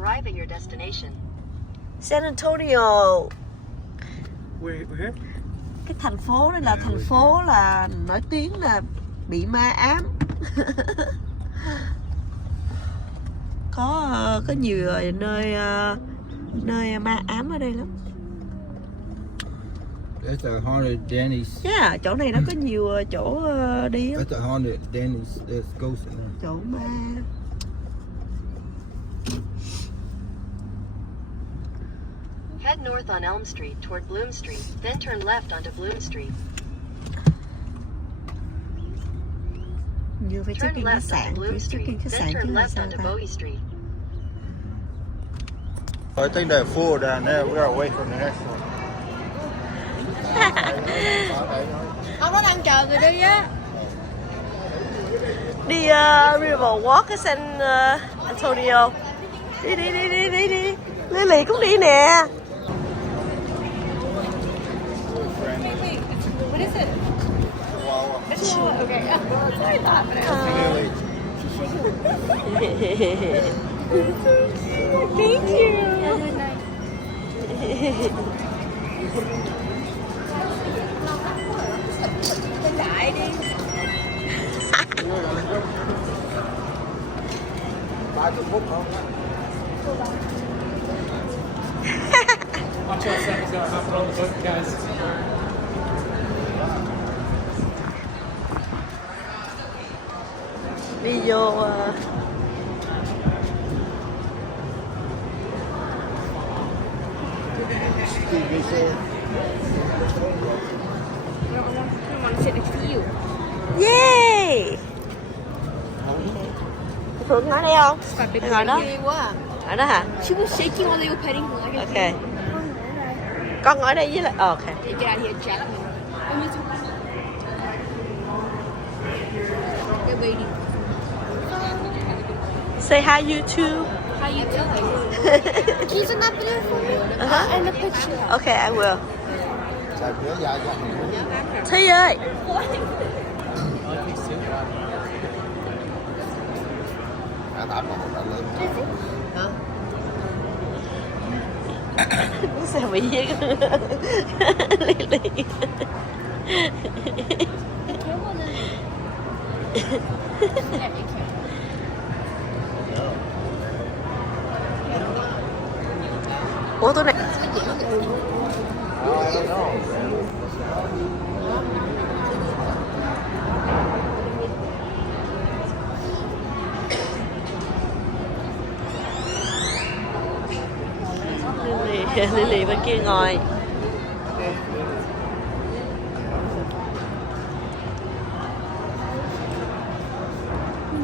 arrive at your destination. San Antonio. Where? Cái thành phố này là thành phố là nổi tiếng là bị ma ám. Có nhiều nơi ma ám ở đây lắm. That's a haunted Danny's. Yeah, chỗ này nó có nhiều chỗ đi. That's a haunted Danny's. There's ghosts in there. Chỗ ma. Head north on Elm Street toward Bloom Street, then turn left onto Bloom Street. Như phải Turn check-in khách left sạn, onto Bloom check-in Street, khách then sạn chứ turn là left sao onto ta? Bowie Street. I think they're full down there. We gotta wait for the next one. Không có đang chờ người đi á. Đi Riverwalk ở San Antonio. Đi. Lily cũng đi nè. What is it? It's okay. That's what I thought. But thank you. Đại đi. Watch out, something's gonna happen on the boat, guys. Đi vô I want to sit next to you. yeah. Phượng ngồi đây không? Ngồi đó. Ghê quá à. Ở đó hả? She was shaking while they were petting her. Ok. Con ngồi đây với lại ok. Get out of here, Jack. Good lady. Say hi YouTube. How you doing? Can you send that video for me? And the picture. Okay, I will. Thi ơi. Muốn xe bị với Lily. Ủa tôi này Lily bên kia ngồi.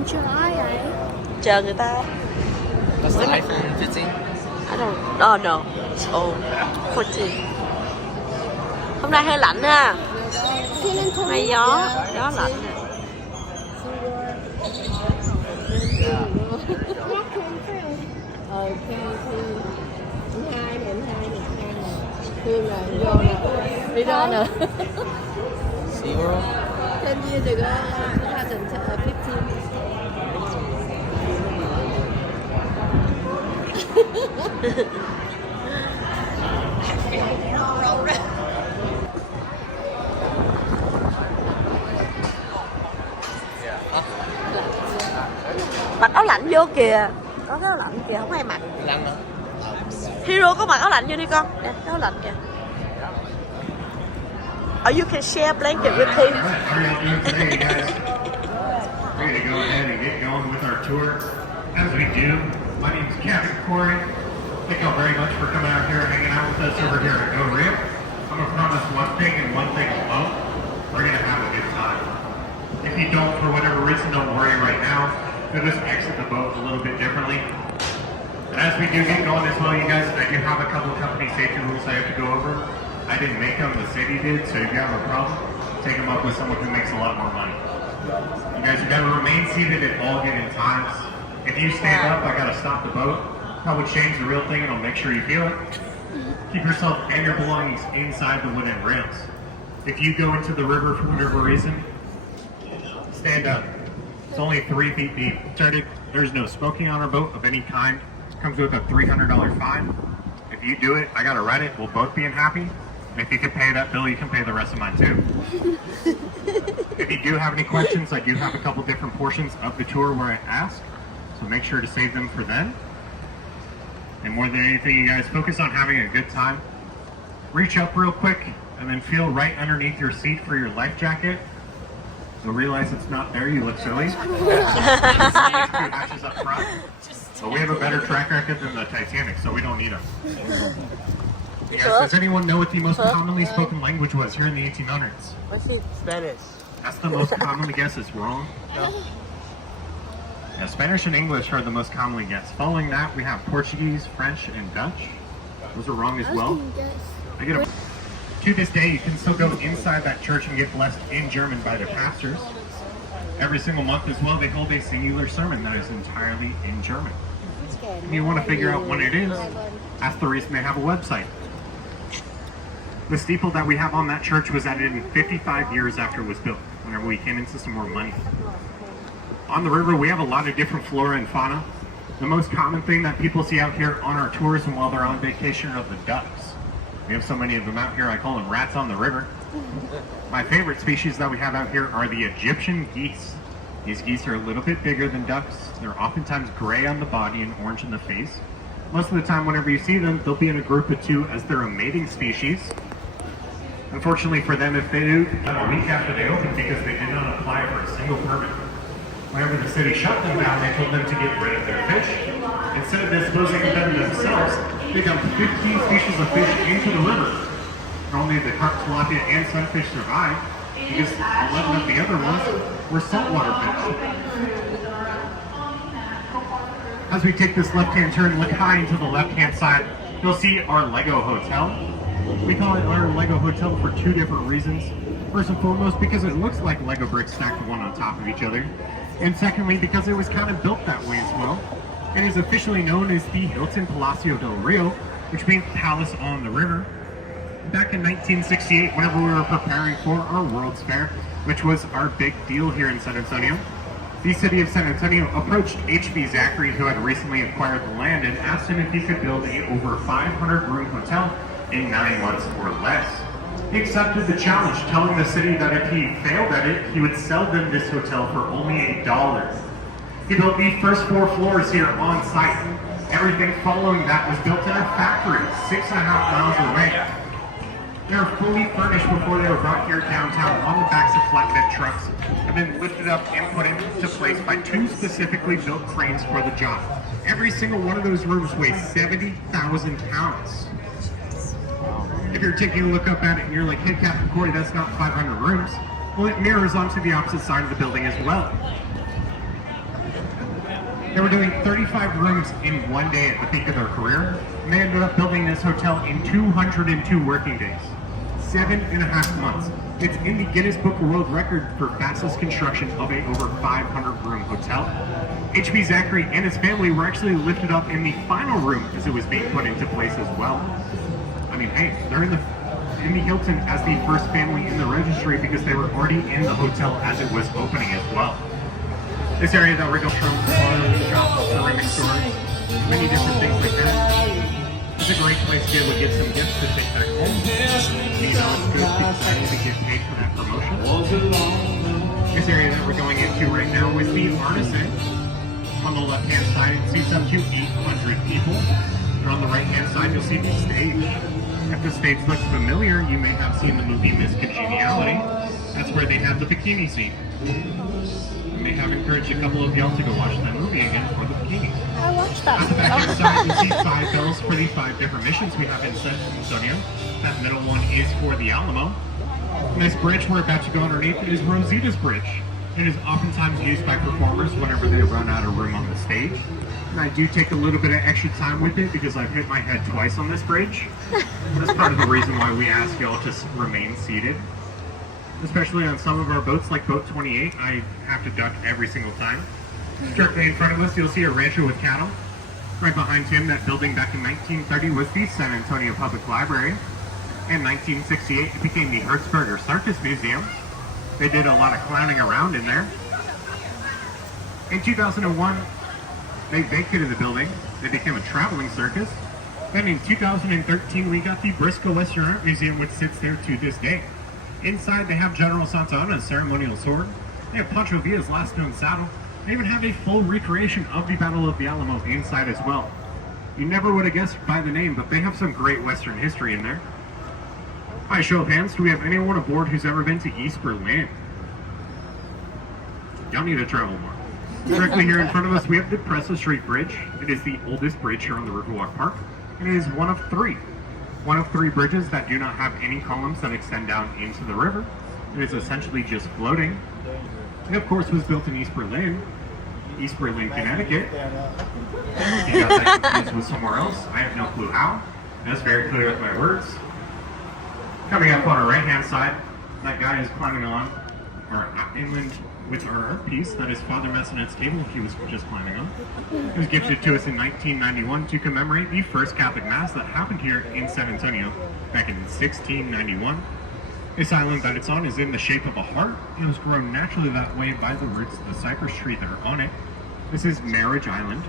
Chờ ai vậy? Chờ người ta. That's the iPhone 15. I don't. Oh no. It's old. 14. Hôm nay hơi lạnh ha. Hôm nay gió lạnh. Thương là vô nè. Đi ra nè. SeaWorld? 10 years ago, 2015. Mặc áo lạnh vô kìa. Có cái áo lạnh kìa, không ai mặc. Hero có mặc áo lạnh vô đi con. Nè, cái áo lạnh kìa. Or you can share blanket with him. How are y'all doing today, you guys? We're going to go ahead and get going with our tour. As we do, my name is Captain Corey. Thank y'all very much for coming out here and hanging out with us over here at Go Rio. I'm going to promise one thing and one thing alone. We're going to have a good time. If you don't, for whatever reason, don't worry right now. We'll just exit the boat a little bit differently. And as we do get going as well, you guys, I do have a couple of company safety rules I have to go over. I didn't make them, the city did, so if you have a problem, take them up with someone who makes a lot more money. You guys are gonna remain seated at all given times. If you stand up, I gotta stop the boat. Probably change the real thing and I'll make sure you feel it. Keep yourself and your belongings inside the wooden rails. If you go into the river for whatever reason, stand up. It's only 3 feet deep. There's no smoking on our boat of any kind. Comes with a $300 fine. If you do it, I gotta write it. We'll both be happy. And if you can pay that bill, you can pay the rest of mine too. If you do have any questions, I do have a couple different portions of the tour where I ask. So make sure to save them for then. And more than anything, you guys focus on having a good time. Reach up real quick and then feel right underneath your seat for your life jacket. You'll realize it's not there, you look silly. Hatches up front. But we have a better track record than the Titanic, so we don't need them. Yes, does anyone know what the most commonly spoken language was here in the 1800s? I think Spanish. That's the most commonly guessed. It's wrong. No. Yeah, Spanish and English are the most commonly guessed. Following that, we have Portuguese, French, and Dutch. Those are wrong as well. I get a... To this day, you can still go inside that church and get blessed in German by their pastors. Every single month as well, they hold a singular sermon that is entirely in German. If you want to figure out when it is, that's the reason they have a website. The steeple that we have on that church was added in 55 years after it was built, whenever we came into some more money. On the river, we have a lot of different flora and fauna. The most common thing that people see out here on our tours and while they're on vacation are the ducks. We have so many of them out here, I call them rats on the river. My favorite species that we have out here are the Egyptian geese. These geese are a little bit bigger than ducks. They're oftentimes gray on the body and orange in the face. Most of the time, whenever you see them, they'll be in a group of two as they're a mating species. Unfortunately for them, if they do, a week after they opened because they did not apply for a single permit. Whenever the city shut them down, they told them to get rid of their fish. Instead of disposing of them themselves, they dumped 15 species of fish into the river. Only the carp, tilapia, and sunfish survived because 11 of the other ones were saltwater fish. As we take this left-hand turn, look high into the left-hand side, you'll see our Lego Hotel. We call it our Lego Hotel for two different reasons. First and foremost, because it looks like Lego bricks stacked one on top of each other. And secondly, because it was kind of built that way as well. It is officially known as the Hilton Palacio del Rio, which means palace on the river. Back in 1968, whenever we were preparing for our World's Fair, which was our big deal here in San Antonio, the city of San Antonio approached H.B. Zachary, who had recently acquired the land, and asked him if he could build a over 500-room hotel in 9 months or less. He accepted the challenge, telling the city that if he failed at it, he would sell them this hotel for only $1. He built the first 4 floors here on site. Everything following that was built in a factory 6.5 miles away. They were fully furnished before they were brought here downtown on the backs of flatbed trucks and then lifted up and put into place by 2 specifically built cranes for the job. Every single one of those rooms weighs 70,000 pounds. If you're taking a look up at it and you're like, hey, Captain Corey, that's not 500 rooms. Well, it mirrors onto the opposite side of the building as well. They were doing 35 rooms in 1 day at the peak of their career, and they ended up building this hotel in 202 working days. 7.5 months. It's in the Guinness Book of World Record for fastest construction of a over 500-room hotel. H.B. Zachary and his family were actually lifted up in the final room as it was being put into place as well. I mean, hey, they're in the Hilton as the first family in the registry because they were already in the hotel as it was opening as well. This area that we're going from bars, shops, ceramic stores, many different things like that. It's a great place to be able to get some gifts to take back home. You know, it's good because I need to get paid for that promotion. This area that we're going into right now is the Artisan. On the left-hand side, it seats up to 800 people. And on the right-hand side, you'll see the stage. If the stage looks familiar, you may have seen the movie Miss Congeniality. That's where they have the bikini scene. And they have encouraged a couple of y'all to go watch that movie again for the bikinis. I watched that. At the back of the side, you see 5 bells for the 5 different missions we have in San Antonio. That middle one is for the Alamo. And this bridge we're about to go underneath is Rosita's Bridge. It is oftentimes used by performers whenever they run out of room on the stage. And I do take a little bit of extra time with it because I've hit my head twice on this bridge. That's part of the reason why we ask y'all to remain seated. Especially on some of our boats, like boat 28, I have to duck every single time. Directly in front of us, you'll see a rancher with cattle. Right behind him, that building back in 1930 was the San Antonio Public Library. In 1968, it became the Hertzberger Circus Museum. They did a lot of clowning around in there. In 2001, they vacated the building They became a traveling circus. Then in 2013, we got the Briscoe Western Art Museum, which sits there to this day. Inside, they have General Santa Anna's ceremonial sword. They have Pancho Villa's last known saddle. They even have a full recreation of the Battle of the Alamo inside as well. You never would have guessed by the name, but they have some great Western history in there. By show of hands, do we have anyone aboard who's ever been to East Berlin? Y'all need to travel more. Directly here in front of us, we have the Presa Street Bridge. It is the oldest bridge here on the Riverwalk Park, and it is one of three bridges that do not have any columns that extend down into the river. It is essentially just floating. It, of course, was built in East Berlin, Connecticut. If you got that confused with somewhere else, I have no clue how. That's very clear with my words. Coming up on our right-hand side, that guy is climbing on our inland with our piece. That is Father Massenet's table he was just climbing on. It was gifted to us in 1991 to commemorate the first Catholic Mass that happened here in San Antonio back in 1691. This island that it's on is in the shape of a heart. It was grown naturally that way by the roots of the cypress tree that are on it. This is Marriage Island.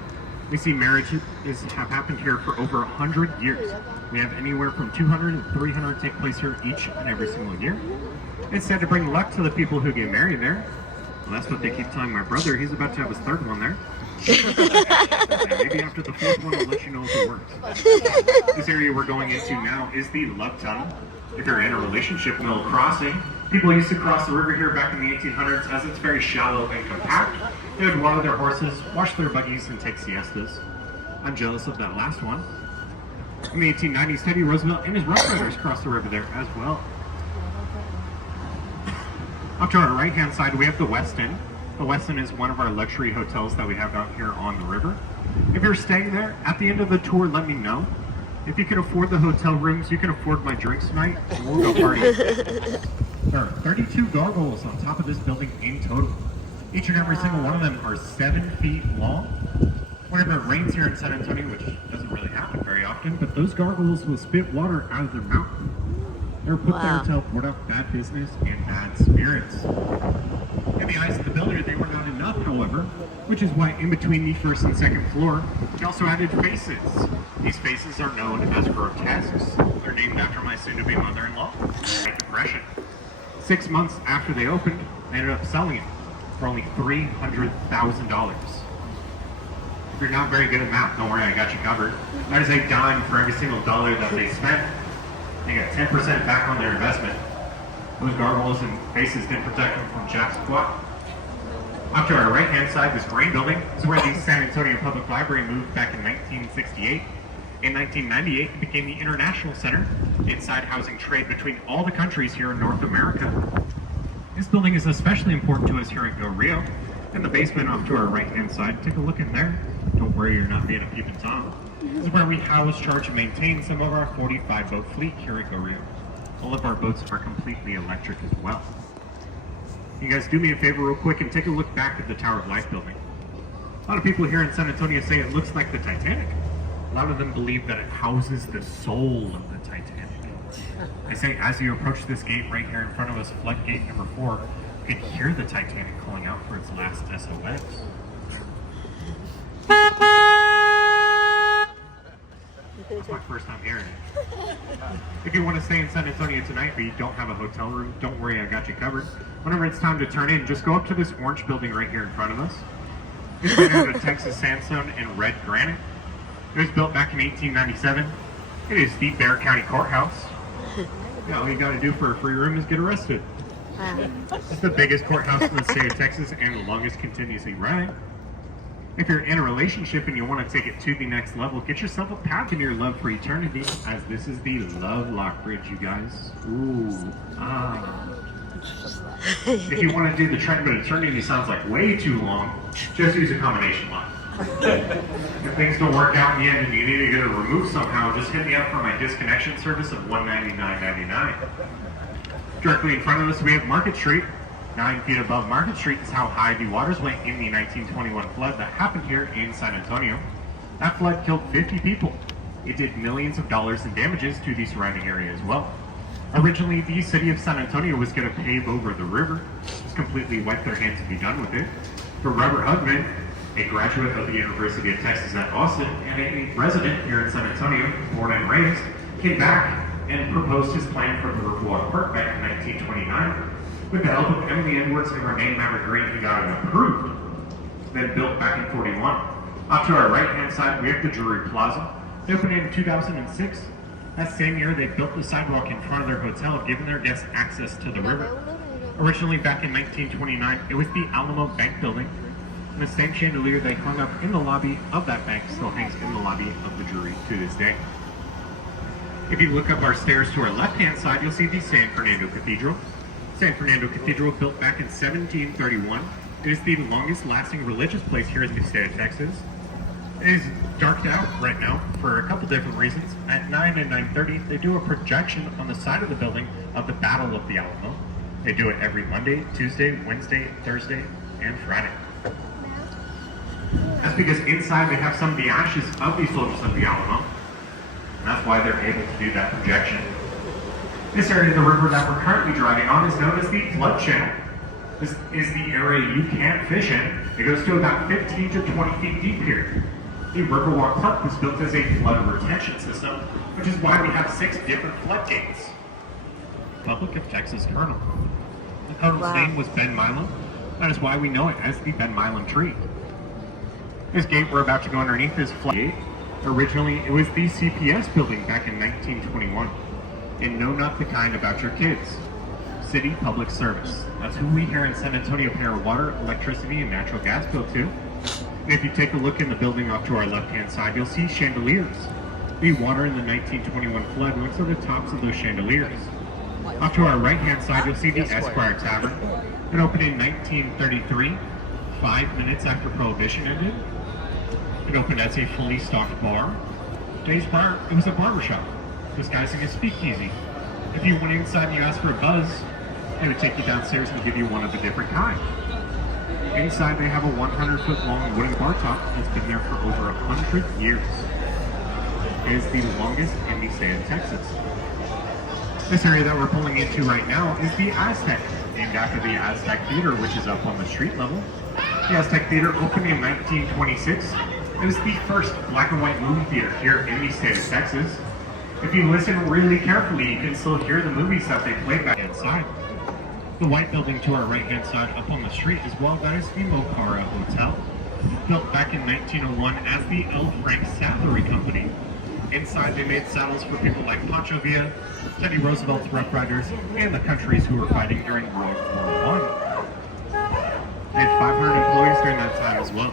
We see marriages have happened here for over 100 years. We have anywhere from 200 and 300 take place here each and every single year. It's said to bring luck to the people who get married there. Well, that's what they keep telling my brother. He's about to have his third one there. Yeah, maybe after the fourth one, I'll let you know if it works. This area we're going into now is the Love Tunnel. If you're in a relationship, middle crossing. People used to cross the river here back in the 1800s as it's very shallow and compact. They would water their horses, wash their buggies, and take siestas. I'm jealous of that last one. In the 1890s, Teddy Roosevelt and his Rough Riders crossed the river there as well. Up to our right-hand side, we have the Westin. The Westin is one of our luxury hotels that we have out here on the river. If you're staying there, at the end of the tour, let me know. If you can afford the hotel rooms, you can afford my drinks tonight, and we'll go party. There are 32 gargoyles on top of this building in total. Each and every single one of them are 7 feet long. Whenever it rains here in San Antonio, which doesn't really happen very often, but those gargoyles will spit water out of their mouth. They're put there to help ward off bad business and bad spirits. In the eyes of the builder, they were not enough, however, which is why in between the first and second floor, we also added faces. These faces are known as grotesques. They're named after my soon-to-be mother-in-law, Great Depression. 6 months after they opened, they ended up selling it for only $300,000. If you're not very good at math, don't worry, I got you covered. That is a dime for every single dollar that they spent. They got 10% back on their investment. Those gargoyles and faces didn't protect them from jack squat. Up to our right-hand side, this grain building is where the San Antonio Public Library moved back in 1968. In 1998, it became the International Center, inside housing trade between all the countries here in North America. This building is especially important to us here at Go Rio. In the basement off to our right-hand side, take a look in there. Don't worry, you're not being a peeping Tom. This is where we house, charge, and maintain some of our 45 boat fleet here at Go Rio. All of our boats are completely electric as well. You guys do me a favor real quick and take a look back at the Tower of Life building. A lot of people here in San Antonio say it looks like the Titanic. A lot of them believe that it houses the soul of the Titanic. I say as you approach this gate right here in front of us, floodgate number 4, you can hear the Titanic calling out for its last SOS. It's my first time hearing it. If you want to stay in San Antonio tonight but you don't have a hotel room, don't worry, I got you covered. Whenever it's time to turn in, just go up to this orange building right here in front of us. It's made out of Texas sandstone and red granite. It was built back in 1897. It is the Bexar County Courthouse. Yeah, all you got to do for a free room is get arrested. It's the biggest courthouse in the state of Texas and the longest continuously running. If you're in a relationship and you want to take it to the next level, get yourself a path in your love for eternity, as this is the Love Lock Bridge, you guys. Ooh, If you want to do the treadmill eternity, sounds like way too long, just use a combination lock. If things don't work out in the end and you need to get it removed somehow, just hit me up for my disconnection service of $199.99. Directly in front of us, we have Market Street. 9 feet above Market Street is how high the waters went in the 1921 flood that happened here in San Antonio. That flood killed 50 people. It did millions of dollars in damages to the surrounding area as well. Originally, the city of San Antonio was going to pave over the river, just completely wipe their hands and be done with it. For Robert Hugman, a graduate of the University of Texas at Austin and a resident here in San Antonio, born and raised, came back and proposed his plan for the Riverwalk Park back in 1929. With the help of Emily Edwards and Renee Maverick Green, he got it approved, then built back in 41. Off to our right-hand side, we have the Drury Plaza. They opened in 2006. That same year, they built the sidewalk in front of their hotel, giving their guests access to the river. Originally, back in 1929, it was the Alamo Bank building, and the same chandelier they hung up in the lobby of that bank still hangs in the lobby of the Drury to this day. If you look up our stairs to our left-hand side, you'll see the San Fernando Cathedral. San Fernando Cathedral, built back in 1731. It is the longest-lasting religious place here in the state of Texas. It is darked out right now for a couple different reasons. At 9 and 9:30, they do a projection on the side of the building of the Battle of the Alamo. They do it every Monday, Tuesday, Wednesday, Thursday, and Friday. That's because inside they have some of the ashes of the soldiers of the Alamo. And that's why they're able to do that projection. This area of the river that we're currently driving on is known as the flood channel. This is the area you can't fish in. It goes to about 15 to 20 feet deep here. The Riverwalk Park was built as a flood retention system, which is why we have 6 different floodgates. Republic of Texas Colonel. The colonel's name was Ben Milam. That is why we know it as the Ben Milam tree. This gate we're about to go underneath is floodgate. Originally, it was the CPS building back in 1921. And no, not the kind about your kids. City Public Service. That's who we here in San Antonio pay our water, electricity, and natural gas bill to. And if you take a look in the building off to our left-hand side, you'll see chandeliers. The water in the 1921 flood went to the tops of those chandeliers. Off to our right-hand side, you'll see the Esquire Tavern. It opened in 1933, 5 minutes after Prohibition ended. It opened as a fully stocked bar. Days prior, it was a barbershop, disguising as speakeasy. If you went inside and you asked for a buzz, they would take you downstairs and give you one of a different kind. Inside, they have a 100-foot-long wooden bar top that's been there for over 100 years. It is the longest in the state of Texas. This area that we're pulling into right now is the Aztec, named after the Aztec Theater, which is up on the street level. The Aztec Theater opened in 1926. It was the first black and white movie theater here in the state of Texas. If you listen really carefully, you can still hear the movies that they played back inside. The white building to our right-hand side up on the street is well known as the Mocara Hotel. Built back in 1901 as the L. Frank Saddlery Company. Inside they made saddles for people like Pancho Villa, Teddy Roosevelt's Rough Riders, and the countries who were fighting during World War I. They had 500 employees during that time as well.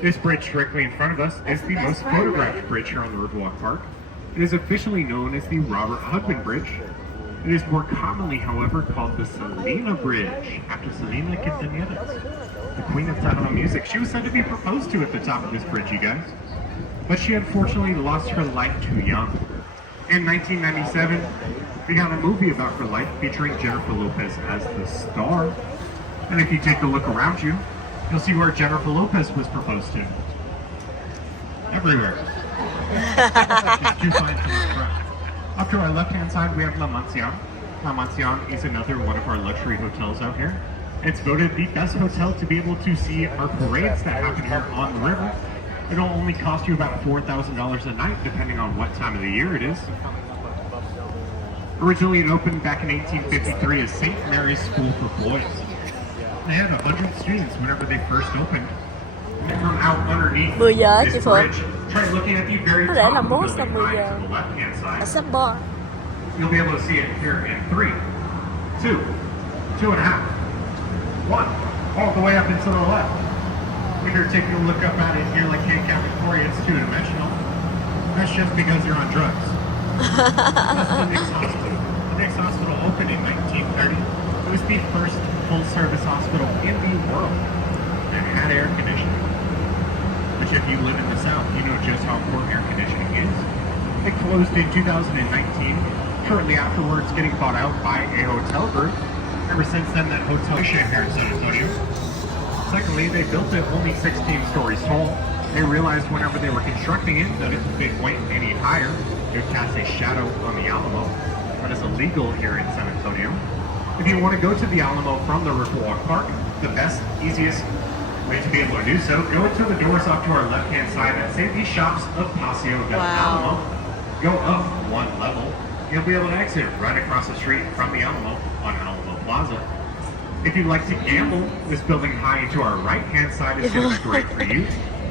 This bridge directly in front of us is the most photographed bridge here on the Riverwalk Park. It is officially known as the Robert Hudman Bridge. It is more commonly, however, called the Selena Bridge, after Selena Quintanilla, the queen of Tahoe music. She was said to be proposed to at the top of this bridge, you guys. But she unfortunately lost her life too young. In 1997, we got a movie about her life featuring Jennifer Lopez as the star. And if you take a look around you, you'll see where Jennifer Lopez was proposed to. Everywhere. She's too fine for this crowd. Up to our left-hand side, we have La Mansion. La Mansion is another one of our luxury hotels out here. It's voted the best hotel to be able to see our parades that happen here on the river. It'll only cost you about $4,000 a night, depending on what time of the year it is. Originally, it opened back in 1853 as St. Mary's School for Boys. They had 100 students whenever they first opened. And from out underneath 10 giờ chị this Phượng. bridge, try looking at the very Có lẽ là top of most the là building 10 right giờ. to the left-hand Ở side. sắp bar. You'll be able to see it here in 3, 2, 2.5, 1, all the way up and to the left. When you're taking a look up at it here like Kate Capricorn, it's 2-dimensional. That's just because you're on drugs. That's the Nix Hospital. The Nix Hospital opened in 1930. It was the first full-service hospital in the world that had air conditioning. Which if you live in the South, you know just how important air conditioning is. It closed in 2019, shortly afterwards getting bought out by a hotel group. Ever since then, that hotel is here in San Antonio. Secondly, they built it only 16 stories tall. They realized whenever they were constructing it that if they went any higher, it would cast a shadow on the Alamo. That is illegal here in San Antonio. If you want to go to the Alamo from the Riverwalk Park, the best, easiest way to be able to do so, go into the doors off to our left-hand side and say the shops of Paseo del Alamo. Go up one level. You'll be able to exit right across the street from the Alamo on Alamo Plaza. If you'd like to gamble, this building high to our right-hand side is going to be great for you.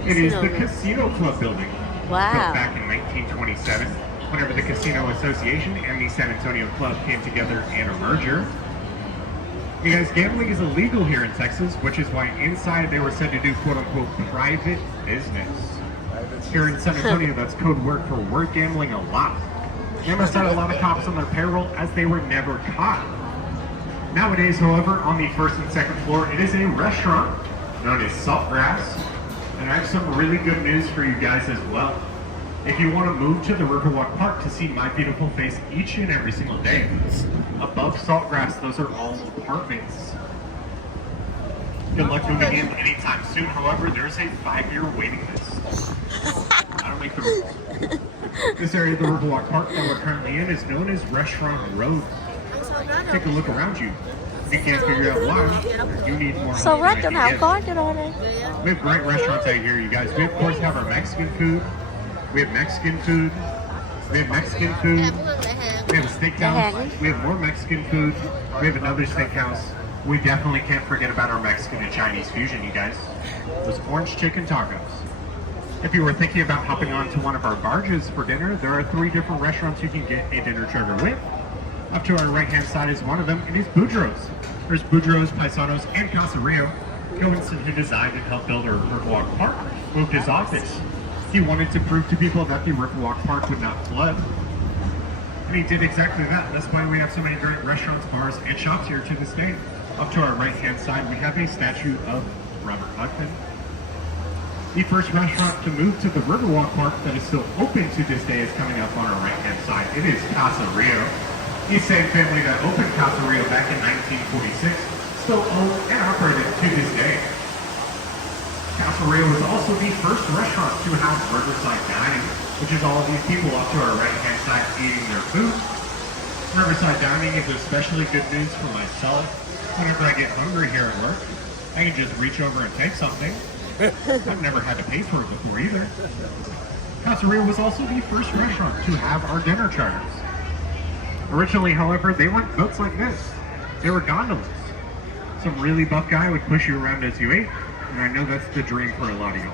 It is the Casino Club building. Wow. Built back in 1927, whenever the Casino Association and the San Antonio Club came together in a merger. You guys, gambling is illegal here in Texas, which is why inside they were said to do quote-unquote private business. Here in San Antonio, that's code word for we're gambling a lot. They must have a lot of cops on their payroll as they were never caught. Nowadays, however, on the first and second floor, it is a restaurant known as Saltgrass. And I have some really good news for you guys as well. If you want to move to the Riverwalk Park to see my beautiful face each and every single day, above Saltgrass, those are all apartments. Good luck moving in anytime soon. However, there's a 5-year waiting list. I don't make the rules. This area of the Riverwalk Park that we're currently in is known as Restaurant Road. Take a look around you. If you can't figure out why, you need more help. Sao rách chỗ than nào you get. có cho đâu đây. We have great restaurants out here, you guys. We of course have our Mexican food. We have Mexican food. We have Mexican food. We have a steakhouse. We have more Mexican food. We have another steakhouse. We definitely can't forget about our Mexican and Chinese fusion, you guys. Those orange chicken tacos. If you were thinking about hopping onto one of our barges for dinner, there are 3 different restaurants you can get a dinner charter with. Up to our right-hand side is one of them. It is Boudreaux's. There's Boudreaux's, Paisanos, and Casa Rio. Coincident who designed and helped build our Riverwalk Park moved his office. He wanted to prove to people that the Riverwalk Park would not flood. And he did exactly that. That's why we have so many great restaurants, bars, and shops here to this day. Up to our right-hand side, we have a statue of Robert Hudson. The first restaurant to move to the Riverwalk Park that is still open to this day is coming up on our right-hand side. It is Casa Rio. The same family that opened Casa Rio back in 1946 still owned and operated to this day. Casa Rio was also the first restaurant to have Riverside Dining, which is all of these people up to our right-hand side eating their food. Riverside Dining is especially good news for myself. Whenever I get hungry here at work, I can just reach over and take something. I've never had to pay for it before either. Casa Rio was also the first restaurant to have our dinner charters. Originally, however, they weren't boats like this. They were gondolas. Some really buff guy would push you around as you ate, and I know that's the dream for a lot of you.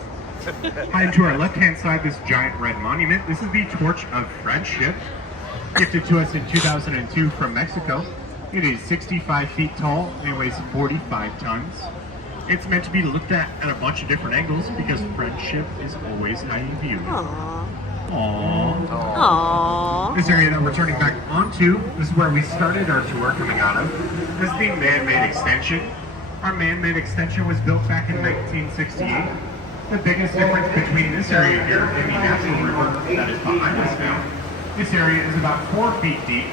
High to our left-hand side, this giant red monument. This is the Torch of Friendship, gifted to us in 2002 from Mexico. It is 65 feet tall and it weighs 45 tons. It's meant to be looked at a bunch of different angles because friendship is always how you view it. Aww. Aww. Aww. This area that we're turning back onto, this is where we started our tour coming out of. This is the man-made extension. Our man-made extension was built back in 1968. The biggest difference between this area here and the natural river that is behind us now, this area is about 4 feet deep.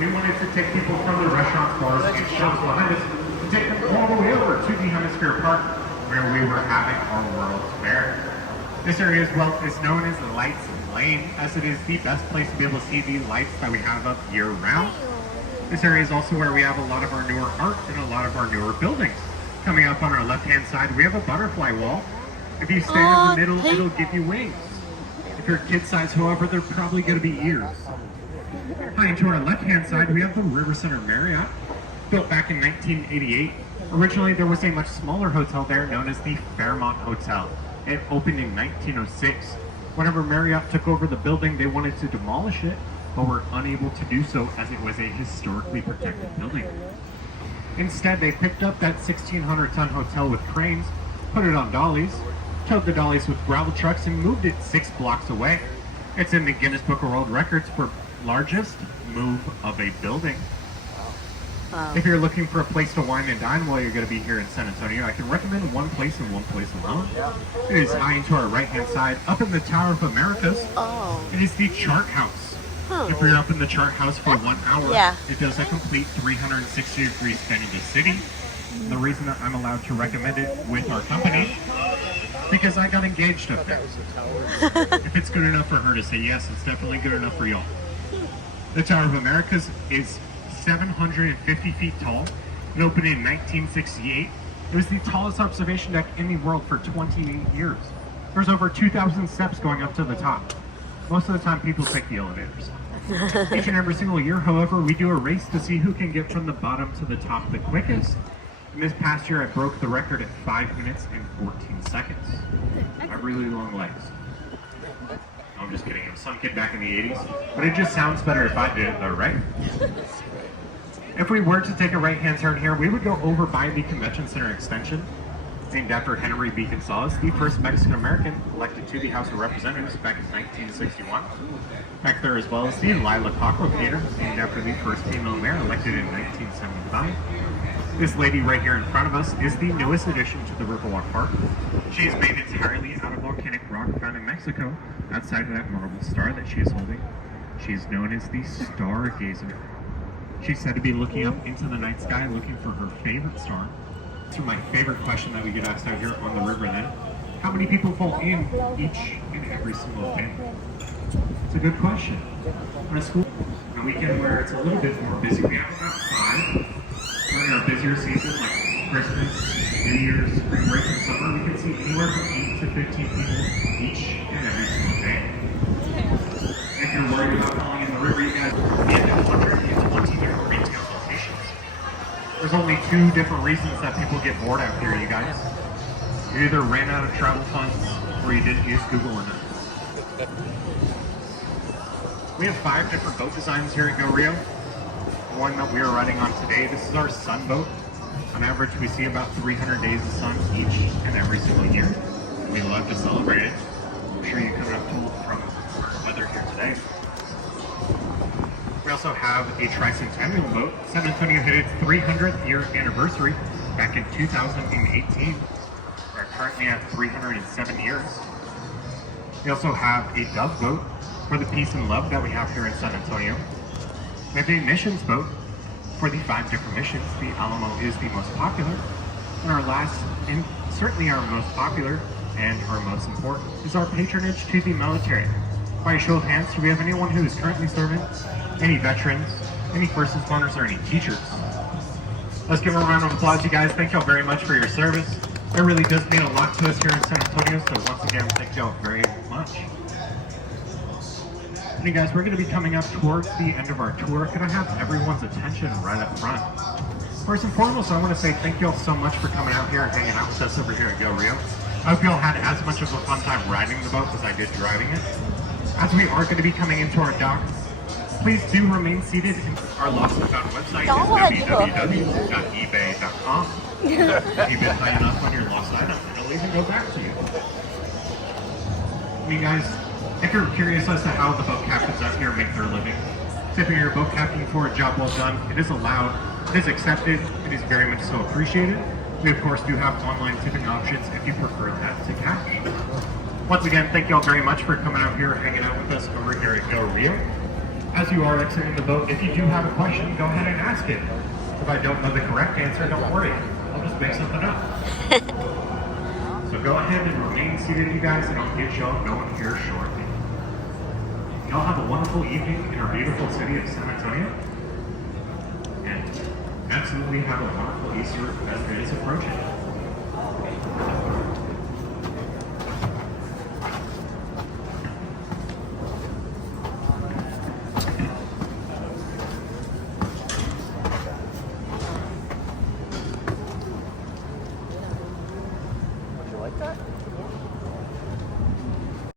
We wanted to take people from the restaurants, bars, and shops behind us and take them all the way over to the Hemisphere Park where we were having our World's Fair. This area as well is known as the Lights Lane, as it is the best place to be able to see the lights that we have up year-round. This area is also where we have a lot of our newer art and a lot of our newer buildings. Coming up on our left-hand side, we have a butterfly wall. If you stand in the middle, it'll give you wings. If you're kid size, however, they're probably going to be ears. High to our left-hand side, we have the River Center Marriott, built back in 1988. Originally, there was a much smaller hotel there known as the Fairmont Hotel. It opened in 1906. Whenever Marriott took over the building, they wanted to demolish it, but were unable to do so as it was a historically protected building. Instead, they picked up that 1,600-ton hotel with cranes, put it on dollies, towed the dollies with gravel trucks, and moved it 6 blocks away. It's in the Guinness Book of World Records for largest move of a building. Wow. If you're looking for a place to wine and dine while you're going to be here in San Antonio, I can recommend one place and one place alone. It is high into our right-hand side, up in the Tower of Americas. Oh. It is the Chart House. Huh. If you're up in the Chart House for 1 hour, it does a complete 360-degree scan of the city. The reason that I'm allowed to recommend it with our company, because I got engaged up there. If it's good enough for her to say yes, it's definitely good enough for y'all. The Tower of Americas is 750 feet tall. It opened in 1968. It was the tallest observation deck in the world for 28 years. There's over 2,000 steps going up to the top. Most of the time, people take the elevators. Each and every single year, however, we do a race to see who can get from the bottom to the top the quickest. And this past year, I broke the record at 5 minutes and 14 seconds. I have really long legs. No, I'm just kidding. I'm some kid back in the 80s. But it just sounds better if I did it, though, right? If we were to take a right-hand turn here, we would go over by the Convention Center extension, named after Henry B. Gonzalez, the first Mexican-American elected to the House of Representatives back in 1961. Back there as well as the Lila Cockrell Theater, named after the first female mayor elected in 1975. This lady right here in front of us is the newest addition to the Riverwalk Park. She is made entirely out of volcanic rock found in Mexico, outside of that marble star that she is holding. She is known as the Stargazer. She's said to be looking up into the night sky looking for her favorite star. So my favorite question that we get asked out here on the river then, how many people fall in each and every single day? It's a good question. On a weekend where it's a little bit more busy, we have about 5. During our busier season, like Christmas, New Year's, spring break, and summer, we can see anywhere from 8 to 15 people each and every single day. If you're worried about falling in the river, you guys will be at 120 different retail locations. There's only 2 different reasons that people get bored out here, you guys. You either ran out of travel funds, or you didn't use Google enough. We have 5 different boat designs here at Go Rio. One that we are riding on today, this is our sun boat. On average, we see about 300 days of sun each and every single year. We love to celebrate it. I'm sure you coming up to from weather here today. We also have a tricentennial boat. San Antonio hit its 300th year anniversary back in 2018. We're currently at 307 years. We also have a dove boat for the peace and love that we have here in San Antonio. We have a missions boat for the 5 different missions. The Alamo is the most popular. And our last, and certainly our most popular and our most important, is our patronage to the military. By a show of hands, do we have anyone who is currently serving? Any veterans? Any first responders or any teachers? Let's give them a round of applause, you guys. Thank y'all very much for your service. It really does mean a lot to us here in San Antonio, so once again, thank y'all very much. Hey guys, we're going to be coming up towards the end of our tour. Can I have everyone's attention right up front? First and foremost, I want to say thank you all so much for coming out here and hanging out with us over here at Go Rio. I hope you all had as much of a fun time riding the boat as I did driving it. As we are going to be coming into our dock, please do remain seated. Our Lost and Found website is www.ebay.com. You've been high enough on your lost item, and it'll even go back to you. You guys, if you're curious as to how the boat captains out here make their living, tipping your boat captain for a job well done, it is allowed, it is accepted, it is very much so appreciated. We of course do have online tipping options if you prefer that to cash. Once again, thank you all very much for coming out here and hanging out with us over here at Go Rio. As you are exiting the boat, if you do have a question, go ahead and ask it. If I don't know the correct answer, don't worry. I'll just make something up. So go ahead and remain seated, you guys, and I'll get y'all going here shortly. Y'all have a wonderful evening in our beautiful city of San Antonio. And absolutely have a wonderful Easter as it is approaching.